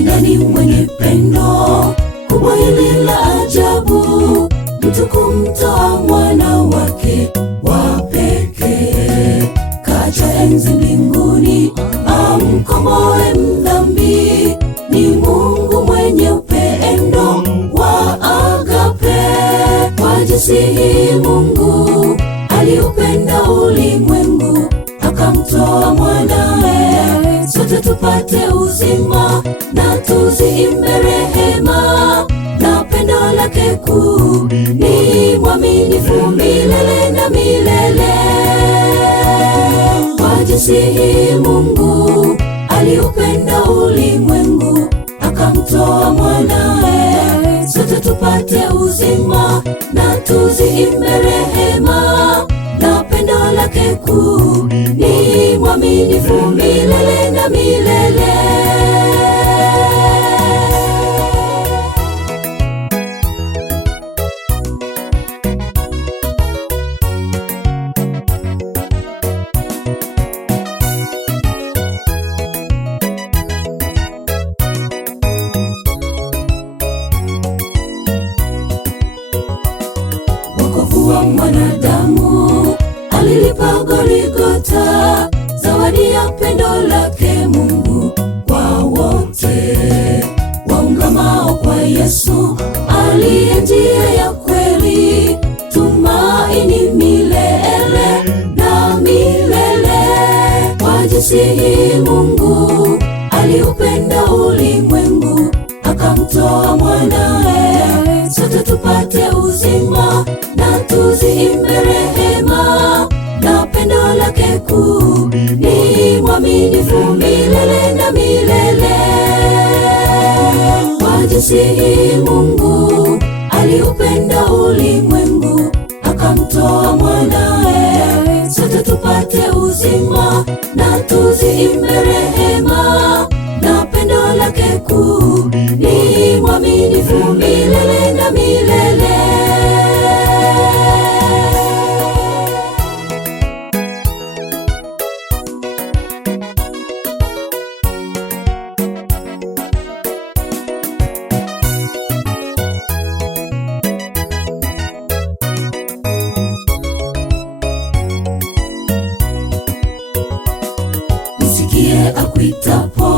Ni nani mwenye pendo kubwa hili la ajabu, mtu kumtoa mwana wake wa pekee? Kaja enzi mbinguni amkomboe mdhambi. Ni Mungu mwenye upendo wa agape. Kwa jinsi hii Mungu aliupenda ulimwengu, akamtoa mwanae, sote tupate uzima na tuziimbe rehema. Na pendo lake kuu ni mwaminifu milele na milele. Kwa jinsi hii Mungu aliupenda ulimwengu, akamtoa mwanae, sote tupate uzima na tuziimbe rehema. Na pendo lake kuu ni mwaminifu milele na milele. Wokovu wa mwanadamu alilipa Golgotha, zawadi ya pendo lake Mungu kwa wote waungamao kwa Yesu aliye njia ya kweli, tumaini milele na milele. Kwa jinsi hii Mungu aliupenda ulimwengu, akamtoa mwanae, sote tupate uzima na tuziimbe rehema. Na pendo lake kuu ni mwaminifu milele na milele. Kwa jinsi hii Mungu aliupenda ulimwengu, akamtoa mwanae, sote tupate uzima na tuziimbe rehema. Na pendo lake kuu ni mwaminifu milele na milele. Msikie akuitapo,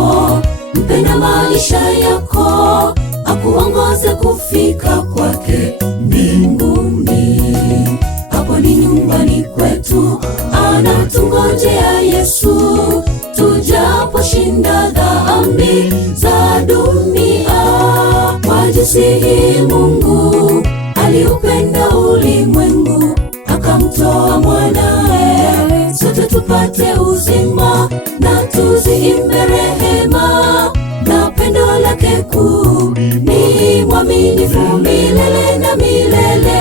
mpe na maisha yako, akuongoze kufika kwake mbinguni. Hapo ni nyumbani kwetu, anatungojea Yesu, tujaposhinda dhambi za dunia. Kwa jinsi hii Mungu aliupenda ulimwengu, akamtoa mwanae, sote tupate uzima na tuziimbe rehema. Na pendo lake kuu ni mwaminifu milele na milele.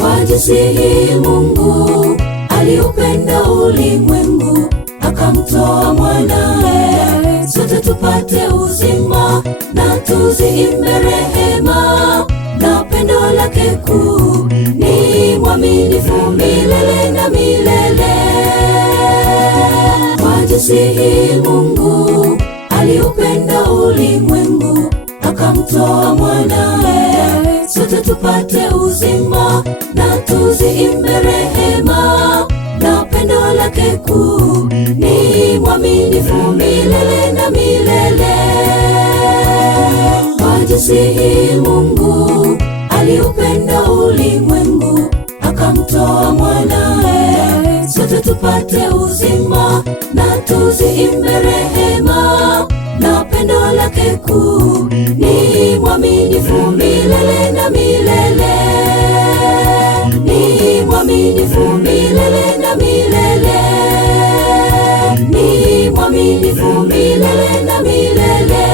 Kwa jinsi hii Mungu aliupenda ulimwengu, akamtoa mwanae, sote tupate uzima na tuziimbe rehema. Na pendo lake kuu ni mwaminifu milele na milele. Kwa jinsi hii Mungu aliupenda ulimwengu, akamtoa mwanae, sote tupate uzima na tuziimbe rehema. Na pendo lake kuu ni mwaminifu milele na milele. Kwa jinsi hii Mungu aliupenda ulimwengu, akamtoa mwanae, sote tupate uzima na tuziimbe rehema. Na pendo lake kuu ni mwaminifu milele na milele. Ni mwaminifu milele na milele. Ni mwaminifu milele na milele.